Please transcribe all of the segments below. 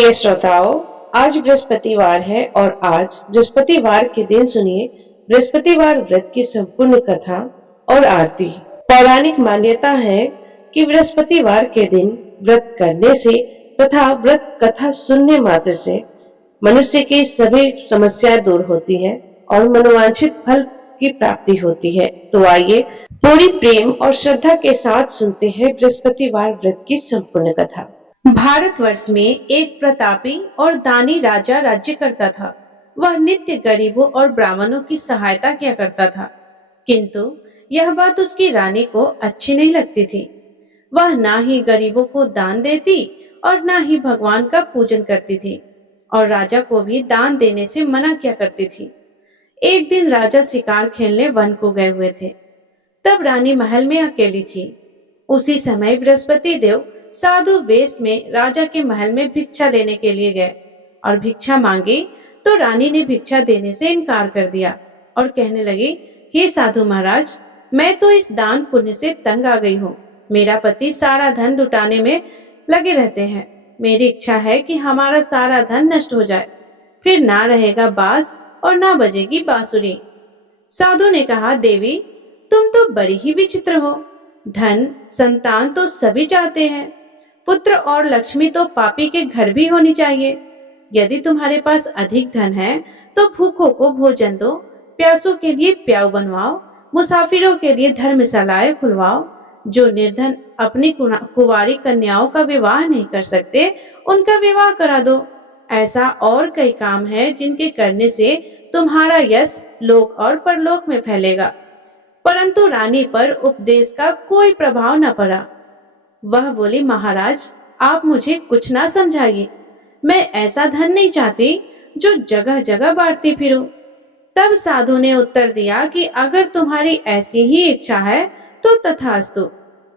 प्रिय श्रोताओं, आज बृहस्पतिवार है और आज बृहस्पतिवार के दिन सुनिए बृहस्पतिवार व्रत की संपूर्ण कथा और आरती। पौराणिक मान्यता है कि बृहस्पतिवार के दिन व्रत करने से तथा व्रत कथा सुनने मात्र से मनुष्य की सभी समस्याएं दूर होती है और मनोवांछित फल की प्राप्ति होती है। तो आइए पूरी प्रेम और श्रद्धा के साथ सुनते हैं बृहस्पतिवार व्रत की संपूर्ण कथा। भारतवर्ष में एक प्रतापी और दानी राजा राज्य करता था। वह नित्य गरीबों और ब्राह्मणों की सहायता किया करता था, किंतु यह बात उसकी रानी को अच्छी नहीं लगती थी। वह ना ही गरीबों को दान देती और ना ही भगवान का पूजन करती थी और राजा को भी दान देने से मना किया करती थी। एक दिन राजा शिकार खेलने वन को गए हुए थे। तब रानी महल में अकेली थी। उसी समय बृहस्पति देव साधु वेश में राजा के महल में भिक्षा लेने के लिए गए और भिक्षा मांगी तो रानी ने भिक्षा देने से इनकार कर दिया और कहने लगी, हे साधु महाराज, मैं तो इस दान पुण्य से तंग आ गई हूँ। मेरा पति सारा धन लुटाने में लगे रहते हैं। मेरी इच्छा है कि हमारा सारा धन नष्ट हो जाए, फिर ना रहेगा बांस और ना बजेगी बांसुरी। साधु ने कहा, देवी, तुम तो बड़ी ही विचित्र हो। धन संतान तो सभी चाहते हैं, पुत्र और लक्ष्मी तो पापी के घर भी होनी चाहिए। यदि तुम्हारे पास अधिक धन है तो भूखों को भोजन दो, प्यासों के लिए प्याऊ बनवाओ, मुसाफिरों के लिए धर्मशालाएं खुलवाओ। जो निर्धन अपनी कुंवारी कन्याओं का विवाह नहीं कर सकते, उनका विवाह करा दो। ऐसा और कई काम है जिनके करने से तुम्हारा यश लोक और परलोक में फैलेगा। परंतु रानी पर उपदेश का कोई प्रभाव न पड़ा। वह बोली, महाराज, आप मुझे कुछ ना समझाइए। मैं ऐसा धन नहीं चाहती जो जगह जगह बांटती फिरूं। तब साधु ने उत्तर दिया कि अगर तुम्हारी ऐसी ही इच्छा है तो तथास्तु।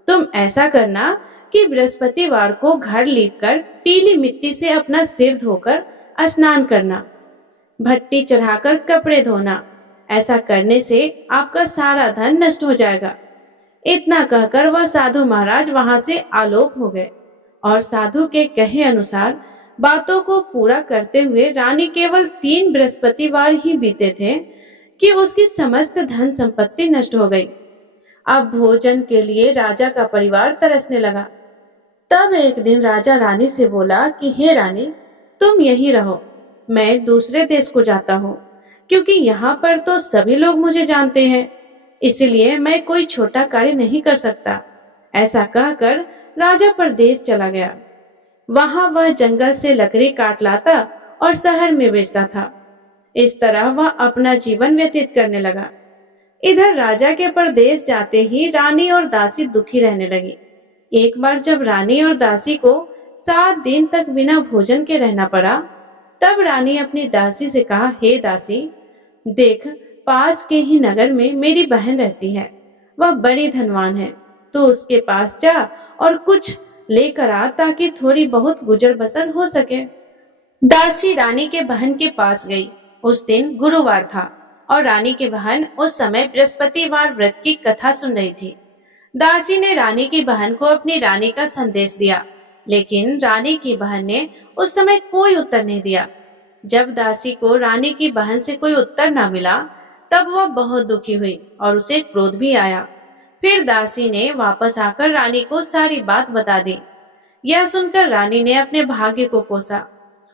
तुम ऐसा करना कि बृहस्पतिवार को घर लीपकर पीली मिट्टी से अपना सिर धोकर स्नान करना, भट्टी चढ़ाकर कपड़े धोना। ऐसा करने से आपका सारा धन नष्ट हो जाएगा। इतना कहकर वह साधु महाराज वहां से आलोक हो गए और साधु के कहे अनुसार बातों को पूरा करते हुए रानी केवल 3 बृहस्पतिवार ही बीते थे कि उसकी समस्त धन संपत्ति नष्ट हो गई। अब भोजन के लिए राजा का परिवार तरसने लगा। तब एक दिन राजा रानी से बोला कि हे रानी, तुम यहीं रहो, मैं दूसरे देश को जाता हूँ, क्योंकि यहाँ पर तो सभी लोग मुझे जानते हैं, इसलिए मैं कोई छोटा कार्य नहीं कर सकता। ऐसा कहकर राजा परदेश चला गया। वहां वह जंगल से लकड़ी काट लाता और शहर में बेचता था। इस तरह वह अपना जीवन व्यतीत करने लगा। इधर राजा के परदेश जाते ही रानी और दासी दुखी रहने लगी। एक बार जब रानी और दासी को 7 दिन तक बिना भोजन के रहना पड़ा, तब रानी अपनी दासी से कहा, हे दासी, देख, पास के ही नगर में मेरी बहन रहती है। वह बड़ी धनवान है, तो उसके पास जा और कुछ लेकर आ ताकि थोड़ी बहुत गुजर बसर हो सके। दासी रानी के बहन के पास गई। उस दिन गुरुवार था और रानी की बहन उस समय बृहस्पतिवार व्रत की कथा सुन रही थी। दासी ने रानी की बहन को अपनी रानी का संदेश दिया, लेकिन रानी की बहन ने उस समय कोई उत्तर नहीं दिया। जब दासी को रानी की बहन से कोई उत्तर न मिला, तब वह बहुत दुखी हुई और उसे क्रोध भी आया। फिर दासी ने वापस आकर रानी को सारी बात बता दी। यह सुनकर रानी ने अपने भाग्य को कोसा।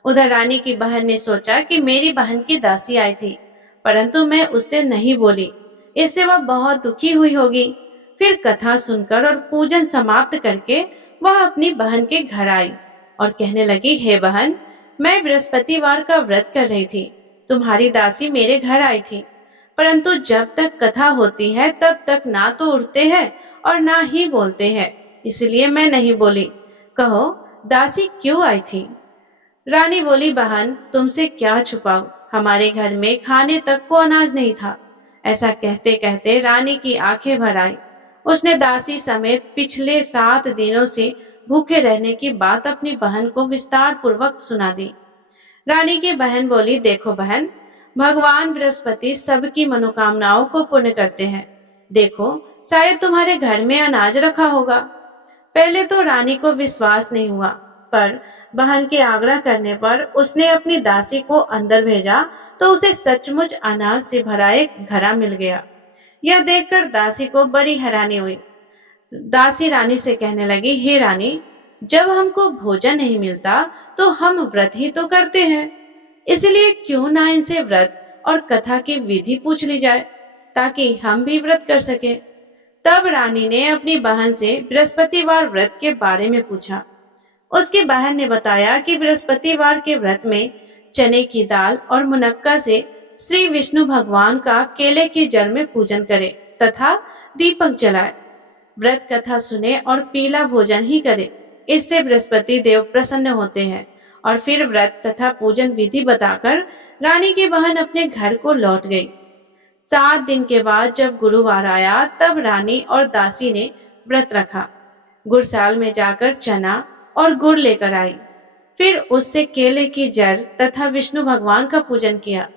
उधर रानी की बहन ने सोचा कि मेरी बहन की दासी आई थी, परंतु मैं उससे नहीं बोली, इससे वह बहुत दुखी हुई होगी। फिर कथा सुनकर और पूजन समाप्त करके वह अपनी बहन के घर आई और कहने लगी, हे बहन, मैं बृहस्पतिवार का व्रत कर रही थी। तुम्हारी दासी मेरे घर आई थी, परंतु जब तक कथा होती है तब तक ना तो उठते हैं और ना ही बोलते हैं, इसलिए मैं नहीं बोली। कहो, दासी क्यों आई थी? रानी बोली, बहन, तुमसे क्या छुपाऊं, हमारे घर में खाने तक को अनाज नहीं था। ऐसा कहते कहते रानी की आंखें भर आई। उसने दासी समेत पिछले 7 दिनों से भूखे रहने की बात अपनी बहन को विस्तार पूर्वक सुना दी। रानी की बहन बोली, देखो बहन, भगवान बृहस्पति सबकी मनोकामनाओं को पूर्ण करते हैं। देखो, शायद तुम्हारे घर में अनाज रखा होगा। पहले तो रानी को विश्वास नहीं हुआ, पर बहन के आग्रह करने पर उसने अपनी दासी को अंदर भेजा तो उसे सचमुच अनाज से भरा एक घड़ा मिल गया। यह देखकर दासी को बड़ी हैरानी हुई। दासी रानी से कहने लगी, हे रानी, जब हमको भोजन नहीं मिलता तो हम व्रत ही तो करते हैं, इसलिए क्यों ना इनसे व्रत और कथा की विधि पूछ ली जाए ताकि हम भी व्रत कर सकें। तब रानी ने अपनी बहन से बृहस्पतिवार व्रत के बारे में पूछा। उसकी बहन ने बताया कि बृहस्पतिवार के व्रत में चने की दाल और मुनक्का से श्री विष्णु भगवान का केले के जल में पूजन करे तथा दीपक जलाए, व्रत कथा सुने और पीला भोजन ही करे। इससे बृहस्पति देव प्रसन्न होते हैं। और फिर व्रत तथा पूजन विधि बताकर रानी की बहन अपने घर को लौट गई। 7 दिन के बाद जब गुरुवार आया तब रानी और दासी ने व्रत रखा। गुड़साल में जाकर चना और गुड़ लेकर आई, फिर उससे केले की जड़ तथा विष्णु भगवान का पूजन किया।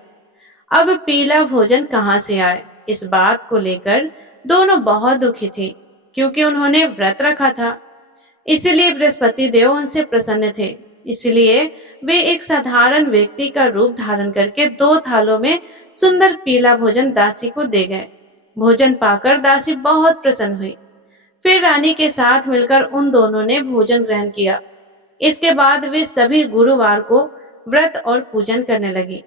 अब पीला भोजन कहाँ से आए, इस बात को लेकर दोनों बहुत दुखी थे, क्योंकि उन्होंने व्रत रखा था। इसलिए बृहस्पति देव उनसे प्रसन्न थे। इसलिए वे एक साधारण व्यक्ति का रूप धारण करके 2 थालों में सुंदर पीला भोजन दासी को दे गए। भोजन पाकर दासी बहुत प्रसन्न हुई। फिर रानी के साथ मिलकर उन दोनों ने भोजन ग्रहण किया। इसके बाद वे सभी गुरुवार को व्रत और पूजन करने लगी।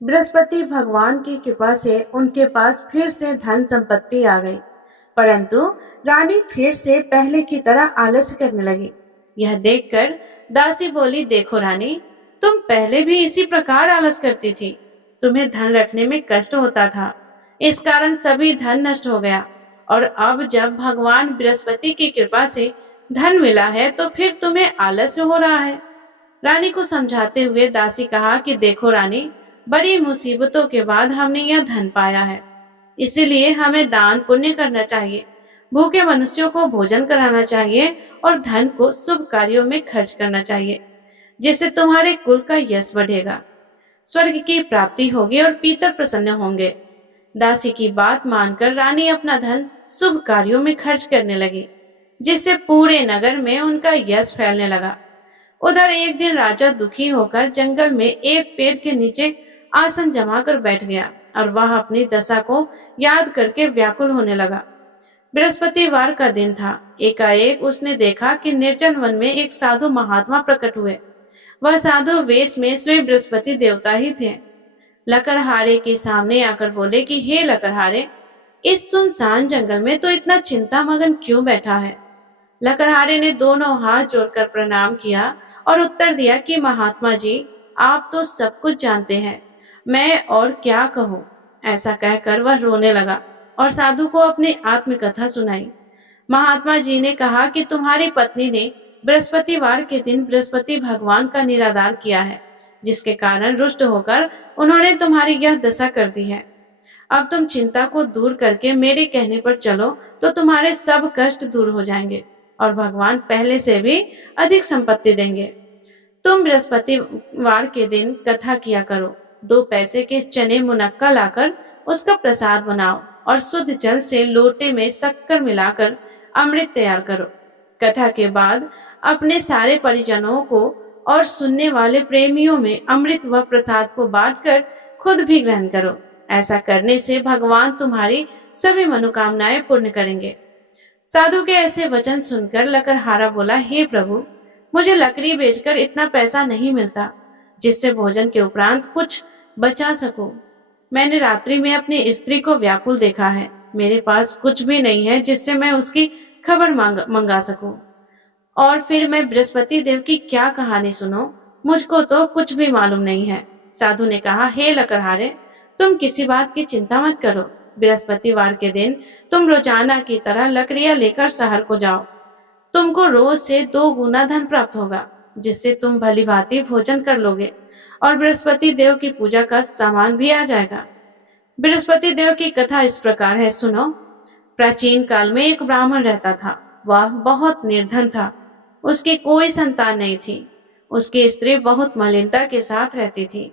बृहस्पति भगवान की कृपा से उनके पास फिर से धन संपत्ति आ गई, परंतु रानी फिर से पहले की तरह आलस्य करने लगी। यह देखकर दासी बोली, देखो रानी, तुम पहले भी इसी प्रकार आलस करती थी। तुम्हें धन रखने में कष्ट होता था, इस कारण सभी धन नष्ट हो गया, और अब जब भगवान बृहस्पति की कृपा से धन मिला है तो फिर तुम्हें आलस्य हो रहा है। रानी को समझाते हुए दासी कहा कि देखो रानी, बड़ी मुसीबतों के बाद हमने यह धन पाया है, इसीलिए हमें दान पुण्य करना चाहिए, भूखे मनुष्यों को भोजन कराना चाहिए और धन को शुभ कार्यों में खर्च करना चाहिए, जिससे तुम्हारे कुल का यश बढ़ेगा, स्वर्ग की प्राप्ति होगी और पितर प्रसन्न होंगे। दासी की बात मानकर रानी अपना धन शुभ कार्यों में खर्च करने लगी, जिससे पूरे नगर में उनका यश फैलने लगा। उधर एक दिन राजा दुखी होकर जंगल में एक पेड़ के नीचे आसन जमा कर बैठ गया और वह अपनी दशा को याद करके व्याकुल होने लगा। बृहस्पतिवार का दिन था। एकाएक उसने देखा कि निर्जन वन में एक साधु महात्मा प्रकट हुए। वह साधु वेश में स्वयं बृहस्पति देवता ही थे। लकड़हारे के सामने आकर बोले कि हे लकड़हारे, इस सुनसान जंगल में तो इतना चिंता मगन क्यों बैठा है। लकड़हारे ने दोनों हाथ जोड़कर प्रणाम किया और उत्तर दिया कि महात्मा जी, आप तो सब कुछ जानते हैं, मैं और क्या कहूँ। ऐसा कहकर वह रोने लगा और साधु को अपनी आत्मकथा सुनाई। महात्मा जी ने कहा कि तुम्हारी पत्नी ने बृहस्पतिवार के दिन बृहस्पति भगवान का निरादर किया है, जिसके कारण रुष्ट होकर उन्होंने तुम्हारी यह दशा कर दी है। अब तुम चिंता को दूर करके मेरे कहने पर चलो तो तुम्हारे सब कष्ट दूर हो जाएंगे और भगवान पहले से भी अधिक संपत्ति देंगे। तुम बृहस्पतिवार के दिन कथा किया करो। 2 पैसे के चने मुनक्का लाकर उसका प्रसाद बनाओ और शुद्ध जल से लोटे में शक्कर मिलाकर अमृत तैयार करो। कथा के बाद अपने सारे परिजनों को और सुनने वाले प्रेमियों में अमृत व प्रसाद को बांटकर खुद भी ग्रहण करो। ऐसा करने से भगवान तुम्हारी सभी मनोकामनाएं पूर्ण करेंगे। साधु के ऐसे वचन सुनकर लकड़हारा बोला, हे प्रभु, मुझे लकड़ी बेचकर इतना पैसा नहीं मिलता जिससे भोजन के उपरांत कुछ बचा सकूं। मैंने रात्रि में अपनी स्त्री को व्याकुल देखा है। मेरे पास कुछ भी नहीं है जिससे मैं उसकी खबर मंगा सकूं। और फिर मैं बृहस्पति देव की क्या कहानी सुनो, मुझको तो कुछ भी मालूम नहीं है। साधु ने कहा, हे लकड़हारे, तुम किसी बात की चिंता मत करो। बृहस्पतिवार के दिन तुम रोजाना की तरह लकड़ियां लेकर शहर को जाओ। तुमको रोज से 2 गुना धन प्राप्त होगा, जिससे तुम भली भांति भोजन कर लोगे और बृहस्पति देव की पूजा का सामान भी आ जाएगा। बृहस्पति देव की कथा इस प्रकार है, सुनो। प्राचीन काल में एक ब्राह्मण रहता था। वह बहुत निर्धन था। उसकी कोई संतान नहीं थी। उसकी स्त्री बहुत मलिनता के साथ रहती थी।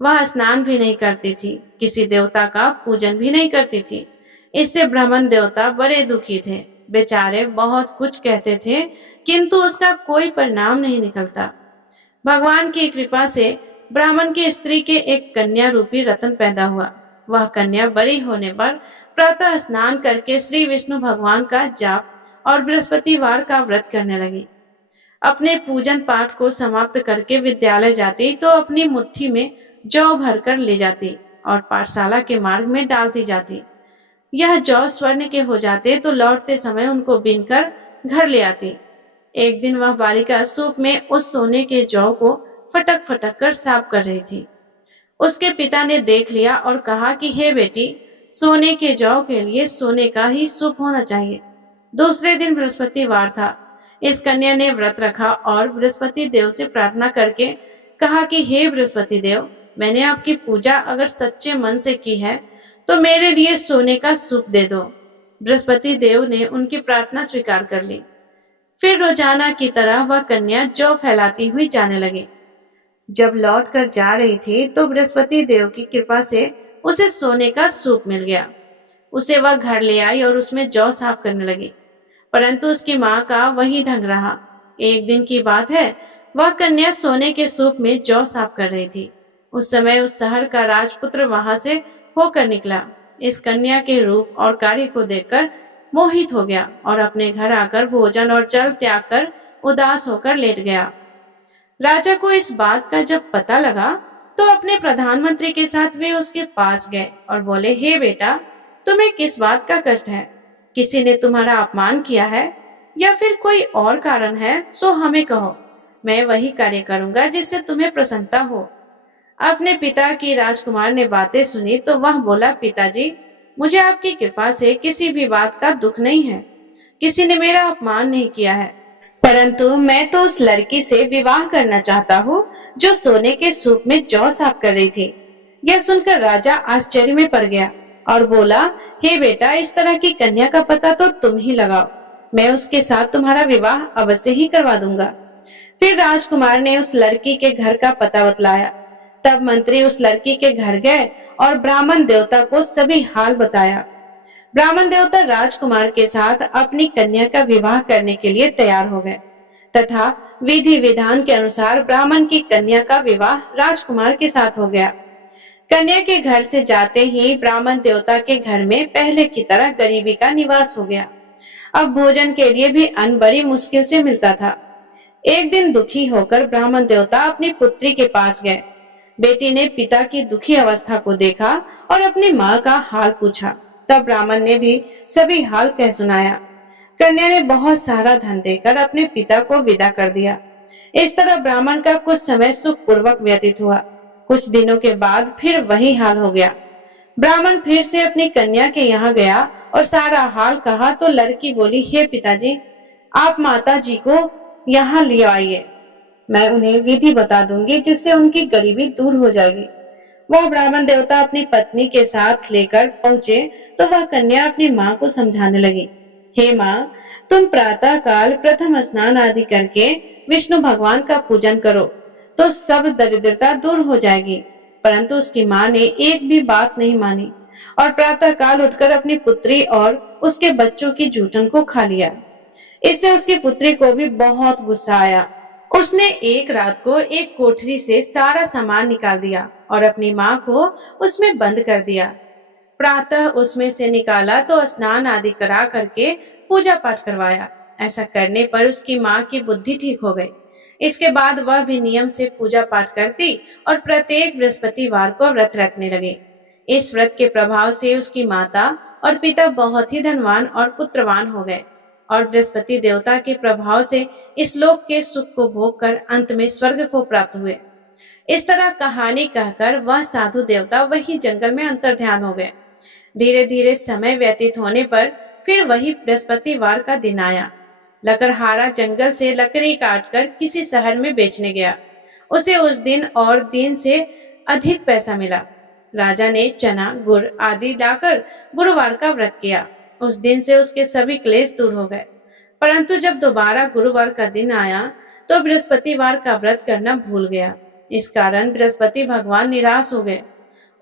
वह स्नान भी नहीं करती थी, किसी देवता का पूजन भी नहीं करती थी। इससे ब्राह्मण देवता बड़े दुखी थे। बेचारे बहुत कुछ कहते थे, किंतु उसका कोई परिणाम नहीं निकलता। भगवान की कृपा से ब्राह्मण की स्त्री के एक कन्या रूपी रतन पैदा हुआ। वह कन्या बड़ी होने पर प्रातः स्नान करके श्री विष्णु भगवान का जाप और बृहस्पतिवार का व्रत करने लगी। अपने पूजन पाठ को समाप्त करके विद्यालय जाती तो अपनी मुट्ठी में जौ भरकर ले जाती और पाठशाला के मार्ग में डालती जाती। यह जौ स्वर्ण के हो जाते तो लौटते समय उनको बीनकर घर ले आती। एक दिन वह बालिका सूप में उस सोने के जौ को फटक फटक कर साफ कर रही थी। उसके पिता ने देख लिया और कहा कि हे बेटी, सोने के जौ के लिए सोने का ही सूप होना चाहिए। दूसरे दिन बृहस्पतिवार था। इस कन्या ने व्रत रखा और बृहस्पति देव से प्रार्थना करके कहा कि हे बृहस्पति देव, मैंने आपकी पूजा अगर सच्चे मन से की है तो मेरे लिए सोने का सूप दे दो। बृहस्पति देव ने उनकी प्रार्थना स्वीकार कर ली। फिर रोजाना की तरह वह कन्या जौ फैलाती हुई जाने लगी। जब लौट कर जा रही थी तो बृहस्पति देव की कृपा से उसे सोने का सूप मिल गया। उसे वह घर ले आई और उसमें जौ साफ करने लगी, परंतु उसकी माँ का वही ढंग रहा। एक दिन की बात है, वह कन्या सोने के सूप में जौ साफ कर रही थी। उस समय उस शहर का राजपुत्र वहां से होकर निकला। इस कन्या के रूप और कार्य को देखकर मोहित हो गया और अपने घर आकर भोजन और जल त्याग कर उदास होकर लेट गया। राजा को इस बात का जब पता लगा तो अपने प्रधानमंत्री के साथ वे उसके पास गए और बोले, हे बेटा, तुम्हें किस बात का कष्ट है? किसी ने तुम्हारा अपमान किया है या फिर कोई और कारण है तो हमें कहो, मैं वही कार्य करूंगा जिससे तुम्हें प्रसन्नता हो। अपने पिता की राजकुमार ने बातें सुनी तो वह बोला, पिताजी, मुझे आपकी कृपा से किसी भी बात का दुख नहीं है। किसी ने मेरा अपमान नहीं किया है, परंतु मैं तो उस लड़की से विवाह करना चाहता हूँ जो सोने के सूप में जौ साफ कर रही थी। यह सुनकर राजा आश्चर्य में पड़ गया और बोला, हे बेटा, इस तरह की कन्या का पता तो तुम ही लगाओ, मैं उसके साथ तुम्हारा विवाह अवश्य ही करवा दूंगा। फिर राजकुमार ने उस लड़की के घर का पता बतलाया। तब मंत्री उस लड़की के घर गए और ब्राह्मण देवता को सभी हाल बताया। ब्राह्मण देवता राजकुमार के साथ अपनी कन्या का विवाह करने के लिए तैयार हो गए तथा विधि विधान के अनुसार ब्राह्मण की कन्या का विवाह राजकुमार के साथ हो गया। कन्या के घर से जाते ही ब्राह्मण देवता के घर में पहले की तरह गरीबी का निवास हो गया। अब भोजन के लिए भी अन्न बड़ी मुश्किल से मिलता था। एक दिन दुखी होकर ब्राह्मण देवता अपनी पुत्री के पास गए। बेटी ने पिता की दुखी अवस्था को देखा और अपनी माँ का हाल पूछा। तब ब्राह्मण ने भी सभी हाल कह सुनाया। कन्या ने बहुत सारा धन देकर अपने पिता को विदा कर दिया। इस तरह ब्राह्मण का कुछ समय सुख पूर्वक व्यतीत हुआ। कुछ दिनों के बाद फिर वही हाल हो गया। ब्राह्मण फिर से अपनी कन्या के यहाँ गया और सारा हाल कहा तो लड़की बोली, हे पिताजी, आप माता जी को यहाँ ले आइए, मैं उन्हें विधि बता दूंगी जिससे उनकी गरीबी दूर हो जाएगी। वह ब्राह्मण देवता अपनी पत्नी के साथ लेकर पहुंचे तो वह कन्या अपनी माँ को समझाने लगी, हे माँ, तुम प्रातः काल प्रथम स्नान आदि करके विष्णु भगवान का पूजन करो तो सब दरिद्रता दूर हो जाएगी। परंतु उसकी माँ ने एक भी बात नहीं मानी और प्रातः काल उठकर अपनी पुत्री और उसके बच्चों की जूठन को खा लिया। इससे उसकी पुत्री को भी बहुत गुस्सा आया। उसने एक रात को एक कोठरी से सारा सामान निकाल दिया और अपनी माँ को उसमें बंद कर दिया। प्रातः उसमें से निकाला तो स्नान आदि करा करके पूजा पाठ करवाया। ऐसा करने पर उसकी माँ की बुद्धि ठीक हो गई। इसके बाद वह भी नियम से पूजा पाठ करती और प्रत्येक बृहस्पतिवार को व्रत रखने लगे। इस व्रत के प्रभाव से उसकी माता और पिता बहुत ही धनवान और पुत्रवान हो गए और बृहस्पति देवता के प्रभाव से इस लोक के सुख को भोग कर अंत में स्वर्ग को प्राप्त हुए। इस तरह कहानी कहकर वह साधु देवता वही जंगल में अंतर्ध्यान हो गए। धीरे धीरे समय व्यतीत होने पर फिर वही बृहस्पतिवार का दिन आया। लकड़हारा जंगल से लकड़ी काटकर किसी शहर में बेचने गया। उसे उस दिन और दिन से अधिक पैसा मिला। राजा ने चना, गुड़ आदि लाकर गुरुवार का व्रत किया। उस दिन से उसके सभी क्लेश दूर हो गए। परंतु जब दोबारा गुरुवार का दिन आया तो बृहस्पतिवार का व्रत करना भूल गया। इस कारण बृहस्पति भगवान निराश हो गए।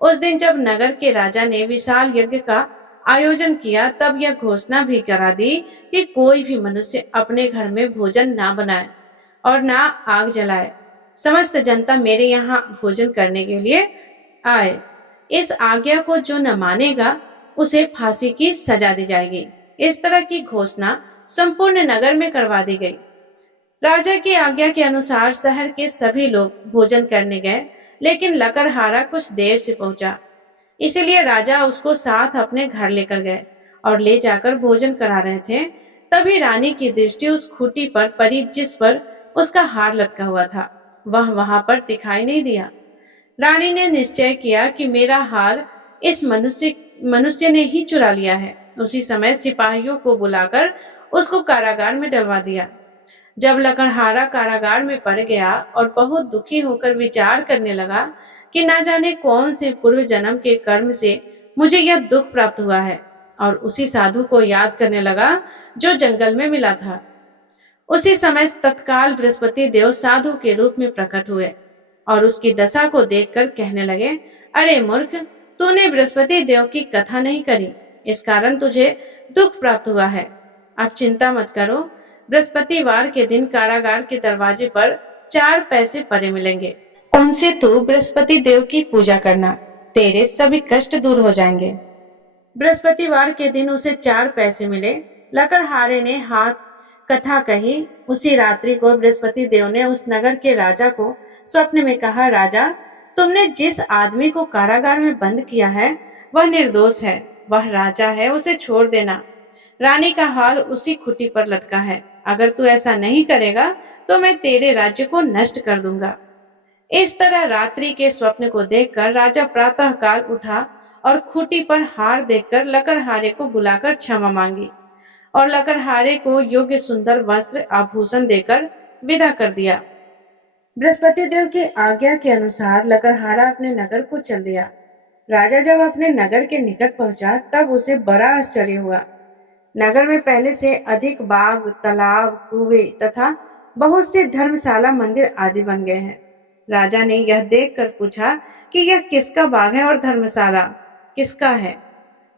उस दिन जब नगर के राजा ने विशाल यज्ञ का आयोजन किया, तब यह घोषणा भी करा दी कि कोई भी मनुष्य अपने घर में भोजन ना बनाए और ना आग जलाए। समस्त जनता मेरे यहाँ भोजन करने के लिए आए। इस आज्ञा को जो न मानेगा उसे फांसी की सजा दी जाएगी। इस तरह की घोषणा संपूर्ण नगर में करवा दी गई। राजा की आज्ञा के अनुसार शहर के सभी लोग भोजन करने गए, लेकिन लकड़हारा कुछ देर से पहुंचा। इसीलिए राजा उसको साथ अपने घर लेकर गए और ले जाकर भोजन करा रहे थे। तभी रानी की दृष्टि उस खूंटी पर पड़ी जिस पर उसका हार लटका हुआ था। वह वहां पर दिखाई नहीं दिया। रानी ने निश्चय किया कि मेरा हार इस मनुष्य ने ही चुरा लिया है। उसी समय सिपाहियों को बुलाकर उसको कारागार में डलवा दिया। जब लकड़हारा कारागार में पड़ गया और बहुत दुखी होकर विचार करने लगा कि ना जाने कौन से पूर्व जन्म के कर्म से मुझे यह दुख प्राप्त हुआ है, और उसी साधु को याद करने लगा जो जंगल में मिला था। उसी समय तत्काल बृहस्पति देव साधु के रूप में प्रकट हुए और उसकी दशा को देखकर कहने लगे, अरे मूर्ख, तूने बृहस्पति देव की कथा नहीं करी, इस कारण तुझे दुख प्राप्त हुआ है। अब चिंता मत करो, बृहस्पतिवार के दिन कारागार के दरवाजे पर 4 पैसे पड़े मिलेंगे। उनसे तू बृहस्पति देव की पूजा करना, तेरे सभी कष्ट दूर हो जाएंगे। बृहस्पतिवार के दिन उसे 4 पैसे मिले। लकड़हारे ने हाथ कथा कही। उसी रात्रि को बृहस्पति देव ने उस नगर के राजा को स्वप्न में कहा, राजा, तुमने जिस आदमी को कारागार में बंद किया है वह निर्दोष है, वह राजा है, उसे छोड़ देना। रानी का हाल उसी खुटी पर लटका है। अगर तू ऐसा नहीं करेगा तो मैं तेरे राज्य को नष्ट कर दूंगा। इस तरह रात्रि के स्वप्न को देखकर राजा प्रातः काल उठा और खूंटी पर हार देखकर लकड़हारे को बुलाकर क्षमा मांगी और लकड़हारे को योग्य सुंदर वस्त्र आभूषण देकर विदा कर दिया। बृहस्पति देव की आज्ञा के अनुसार लकड़हारा अपने नगर को चल दिया। राजा जब अपने नगर के निकट पहुंचा तब उसे बड़ा आश्चर्य हुआ। नगर में पहले से अधिक बाग, तालाब, कुएं तथा बहुत से धर्मशाला, मंदिर आदि बन गए हैं। राजा ने यह देखकर पूछा कि यह किसका बाग है और धर्मशाला किसका है।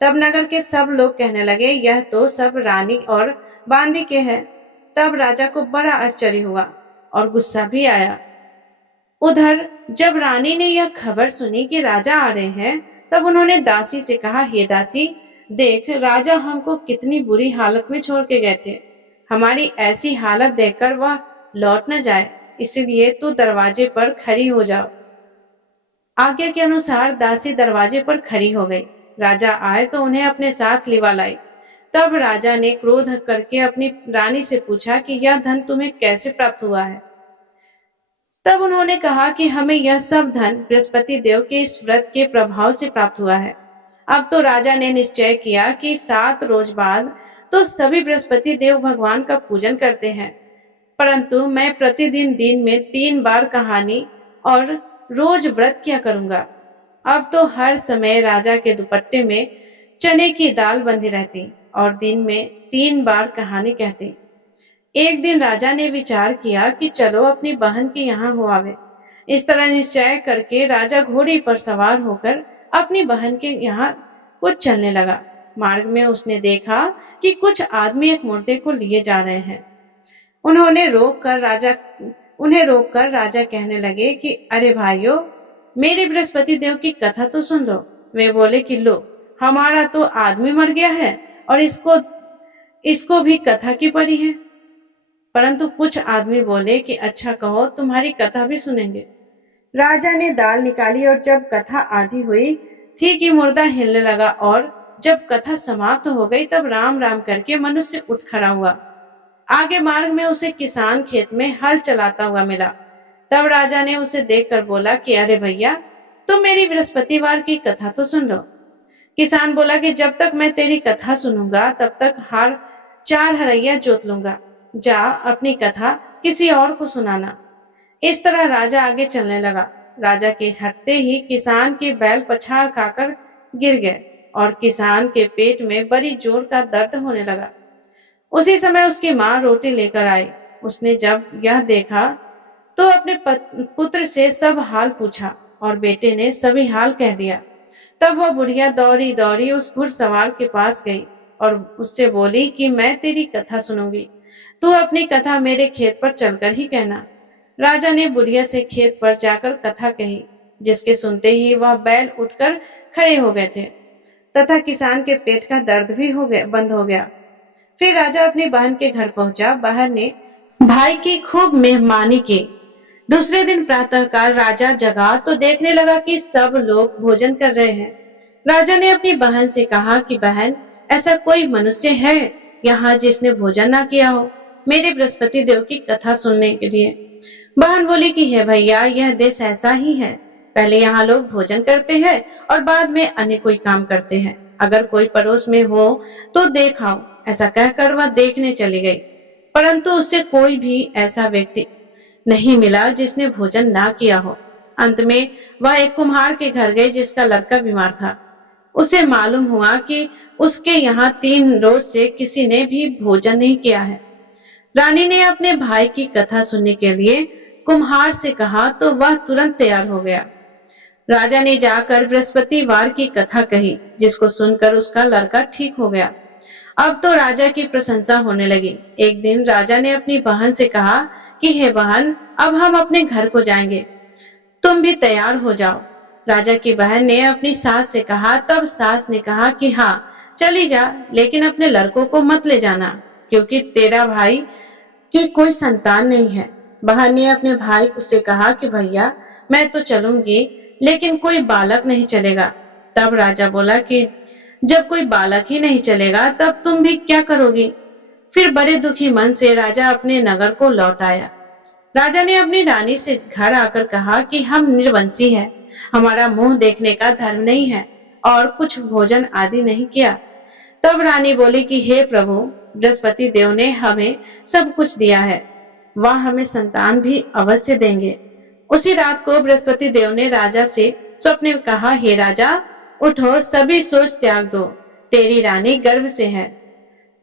तब नगर के सब लोग कहने लगे, यह तो सब रानी और बांदी के हैं। तब राजा को बड़ा आश्चर्य हुआ और गुस्सा भी आया। उधर जब रानी ने यह खबर सुनी कि राजा आ रहे हैं, तब उन्होंने दासी से कहा, हे दासी, देख, राजा हमको कितनी बुरी हालत में छोड़ के गए थे। हमारी ऐसी हालत देखकर वह लौट न जाए, इसलिए तू दरवाजे पर खड़ी हो जाओ। आज्ञा के अनुसार दासी दरवाजे पर खड़ी हो गई। राजा आए तो उन्हें अपने साथ लिवा लाई। तब राजा ने क्रोध करके अपनी रानी से पूछा कि यह धन तुम्हें कैसे प्राप्त हुआ है। तब उन्होंने कहा कि हमें यह सब धन बृहस्पति देव के इस व्रत के प्रभाव से प्राप्त हुआ है। अब तो राजा ने निश्चय किया कि 7 रोज बाद तो सभी बृहस्पति देव भगवान का पूजन करते हैं, परंतु मैं प्रतिदिन दिन में 3 बार कहानी और रोज व्रत किया करूंगा। अब तो हर समय राजा के दुपट्टे में चने की दाल बंधी रहती और दिन में 3 बार कहानी कहती। एक दिन राजा ने विचार किया कि चलो अपनी बहन के यहाँ हो आवे। इस तरह निश्चय करके राजा घोड़ी पर सवार होकर अपनी बहन के यहाँ को चलने लगा। मार्ग में उसने देखा कि कुछ आदमी एक मुर्दे को लिए जा रहे हैं। उन्हें रोककर राजा कहने लगे कि अरे भाइयों, मेरे बृहस्पति देव की कथा तो सुन लो। वे बोले कि लो, हमारा तो आदमी मर गया है और इसको भी कथा की पड़ी है। परंतु कुछ आदमी बोले कि अच्छा कहो, तुम्हारी कथा भी सुनेंगे। राजा ने दाल निकाली और जब कथा आधी हुई थी कि मुर्दा हिलने लगा, और जब कथा समाप्त हो गई तब राम राम करके मनुष्य उठ खड़ा हुआ। आगे मार्ग में उसे किसान खेत में हल चलाता हुआ मिला। तब राजा ने उसे देखकर बोला कि अरे भैया, तुम मेरी बृहस्पतिवार की कथा तो सुन लो। किसान बोला कि जब तक मैं तेरी कथा सुनूंगा तब तक 4 हरैया जोत लूंगा। जा अपनी कथा किसी और को सुनाना। इस तरह राजा आगे चलने लगा। राजा के हटते ही किसान के बैल पछाड़ खाकर गिर गए और किसान के पेट में बड़ी जोर का दर्द होने लगा। उसी समय उसकी माँ रोटी लेकर आई। उसने जब यह देखा तो अपने पुत्र से सब हाल पूछा और बेटे ने सभी हाल कह दिया। तब वह बुढ़िया दौड़ी दौड़ी उस घुड़सवार के पास गई और उससे बोली कि मैं तेरी कथा सुनूंगी, तू अपनी कथा मेरे खेत पर चलकर ही कहना। राजा ने बुढ़िया से खेत पर जाकर कथा कही, जिसके सुनते ही वह बैल उठकर खड़े हो गए थे तथा किसान के पेट का दर्द भी बंद हो गया। फिर राजा अपनी बहन के घर पहुंचा। बहन ने भाई की खूब मेहमानी की। दूसरे दिन प्रातःकाल राजा जगा तो देखने लगा कि सब लोग भोजन कर रहे हैं। राजा ने अपनी बहन से कहा कि बहन, ऐसा कोई मनुष्य है यहाँ जिसने भोजन ना किया हो मेरे बृहस्पति देव की कथा सुनने के लिए। बहन बोली कि हे भैया, यह देश ऐसा ही है, पहले यहाँ लोग भोजन करते हैं और बाद में अन्य कोई काम करते हैं। अगर कोई पड़ोस में हो तो देख आओ। ऐसा कहकर वह देखने चली गई, परंतु उससे कोई भी ऐसा व्यक्ति नहीं मिला जिसने भोजन ना किया हो। अंत में वह एक कुम्हार के घर गई जिसका लड़का बीमार था। उसे मालूम हुआ कि उसके यहाँ 3 रोज से किसी ने भी भोजन नहीं किया है। रानी ने अपने भाई की कथा सुनने के लिए कुम्हार से कहा तो वह तुरंत तैयार हो गया। राजा ने जाकर बृहस्पतिवार की कथा कही, जिसको सुनकर उसका लड़का ठीक हो गया। अब तो राजा की प्रशंसा होने लगी। एक दिन राजा ने अपनी बहन से कहा कि हे बहन, अब हम अपने घर को जाएंगे, तुम भी तैयार हो जाओ। राजा की बहन ने अपनी सास से कहा। तब सास ने कहा कि हाँ, चली जा, लेकिन अपने लड़कों को मत ले जाना, क्योंकि तेरा भाई की कोई संतान नहीं है। बहन ने अपने भाई से कहा कि भैया, मैं तो चलूंगी, लेकिन कोई बालक नहीं चलेगा। तब राजा बोला कि जब कोई बालक ही नहीं चलेगा तब तुम भी क्या करोगी। फिर बड़े दुखी मन से राजा अपने नगर को लौट आया। राजा ने अपनी रानी से घर आकर कहा कि हम निर्वंशी हैं, हमारा मुंह देखने का धर्म नहीं है और कुछ भोजन आदि नहीं किया। तब रानी बोली कि हे प्रभु, बृहस्पति देव ने हमें सब कुछ दिया है, वह हमें संतान भी अवश्य देंगे। उसी रात को बृहस्पति देव ने राजा से स्वप्न में कहा, हे राजा, उठो, सभी सोच त्याग दो, तेरी रानी गर्भ से है।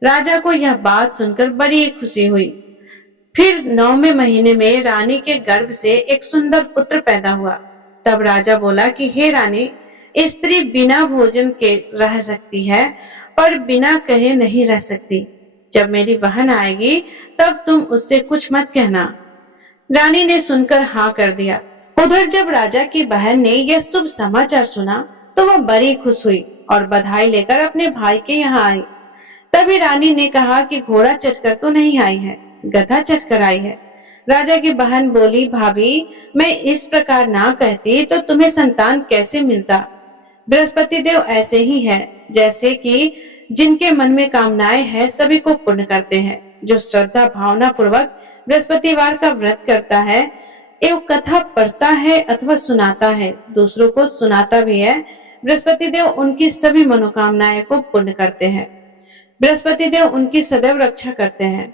राजा को यह बात सुनकर बड़ी खुशी हुई। फिर 9वें महीने में रानी के गर्भ से एक सुंदर पुत्र पैदा हुआ। तब राजा बोला कि हे रानी, स्त्री बिना भोजन के रह सकती है, पर बिना कहे नहीं रह सकती। जब मेरी बहन आएगी तब तुम उससे कुछ मत कहना। रानी ने सुनकर हाँ कर दिया। उधर जब राजा की बहन ने यह शुभ समाचार सुना तो वह बड़ी खुश हुई और बधाई लेकर अपने भाई के यहाँ आई। तभी रानी ने कहा कि घोड़ा चढ़कर तो नहीं आई है, गधा चढ़कर आई है। राजा की बहन बोली, भाभी, मैं इस प्रकार ना कहती तो तुम्हें संतान कैसे मिलता। बृहस्पति देव ऐसे ही है, जैसे कि जिनके मन में कामनाएं हैं सभी को पूर्ण करते हैं। जो श्रद्धा भावना पूर्वक बृहस्पतिवार का व्रत करता है एवं कथा पढ़ता है अथवा सुनाता है, दूसरों को सुनाता भी है, बृहस्पति देव उनकी सभी मनोकामनाएं को पूर्ण करते हैं। बृहस्पति देव उनकी सदैव रक्षा करते हैं।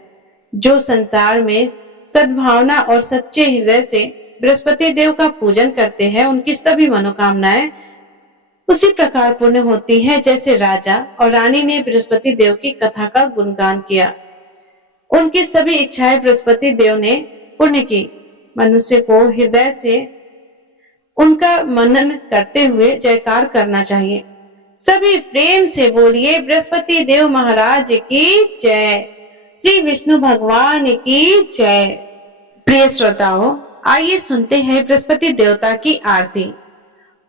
जो संसार में सद्भावना और सच्चे हृदय से बृहस्पति देव का पूजन करते हैं, उनकी सभी मनोकामनाएं उसी प्रकार पूर्ण होती हैं जैसे राजा और रानी ने बृहस्पति देव की कथा का गुणगान किया। उनकी सभी इच्छाएं बृहस्पति देव ने पूर्ण की। मनुष्य को हृदय से उनका मनन करते हुए जयकार करना चाहिए। सभी प्रेम से बोलिए, बृहस्पति देव महाराज की जय, श्री विष्णु भगवान की जय। प्रिय श्रोताओं, आइए सुनते हैं बृहस्पति देवता की आरती।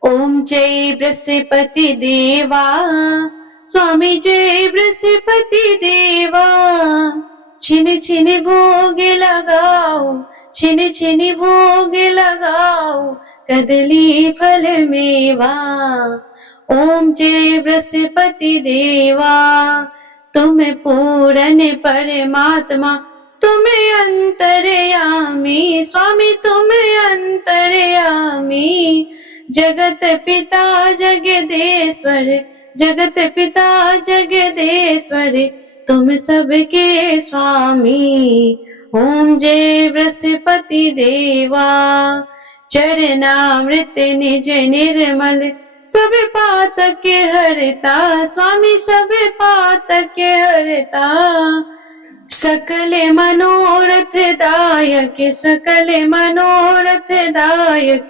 ओम जय बृहस्पति देवा, स्वामी जय बृहस्पति देवा। छिन छिन भोग लगाओ, छिन छिन भोग लगाओ, कदली फल मेवा। ओम जय बृहस्पति देवा, तुम पूर्ण परमात्मा, तुम अंतर्यामी, स्वामी तुम अंतर्यामी। जगत पिता जगदेश्वर, जगत पिता जगदेश्वर, तुम सबके स्वामी। ओम जय बृहस्पति देवा, चरणामृत निज निर्मल, सब पातक के हरता, स्वामी सब पातक के हरता। सकल मनोरथ दायक, सकल मनोरथ दायक,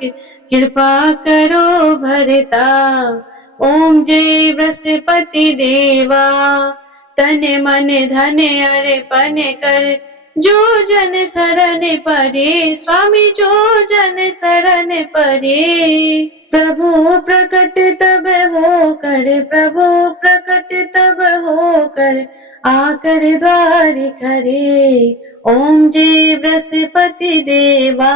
कृपा करो भरता। ओम जय बृहस्पति देवा। तन मन धन अर्पण कर, जो जन शरण पड़े स्वामी, जो जन शरण पड़े। प्रभु प्रकट तब हो कर, प्रभु प्रकट तब हो कर, आकर द्वार करे। ओम जय बृहस्पति देवा।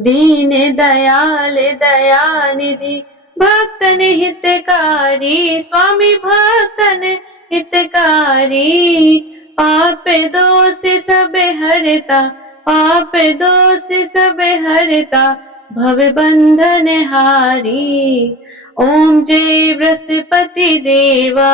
दीन दयाल दयानिधि, भक्तन हितकारी स्वामी, भक्तन हितकारी। पाप दोष सब हरता, पाप दोष सब हरता, भव बंधन हारी। ओम जय बृहस्पति देवा।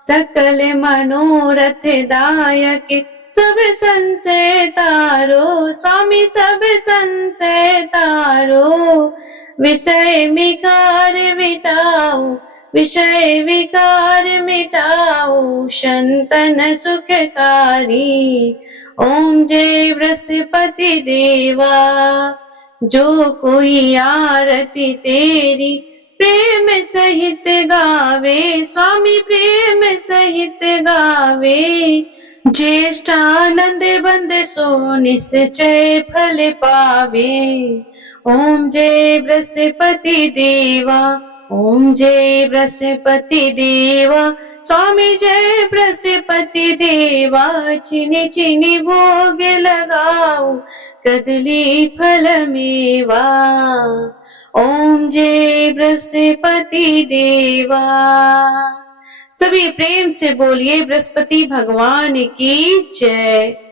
सकल मनोरथ दायक, सब संशय तारो स्वामी, सब संशय तारो। विषय विकार मिटाओ, विषय विकार मिटाओ, संतन सुखकारी। ओम जय बृहस्पति देवा। जो कोई आरती तेरी प्रेम सहित गावे स्वामी, प्रेम सहित गावे। ज्येष्ठानंद बंद सो निश्चय फल पावे। ओम जय बृहस्पति देवा। ओम जय बृहस्पति देवा। स्वामी जय बृहस्पति देवा। चिनी चिनी भोग लगाओ, कदली फल मेवा। ओम जय बृहस्पति देवा। सभी प्रेम से बोलिए बृहस्पति भगवान की जय।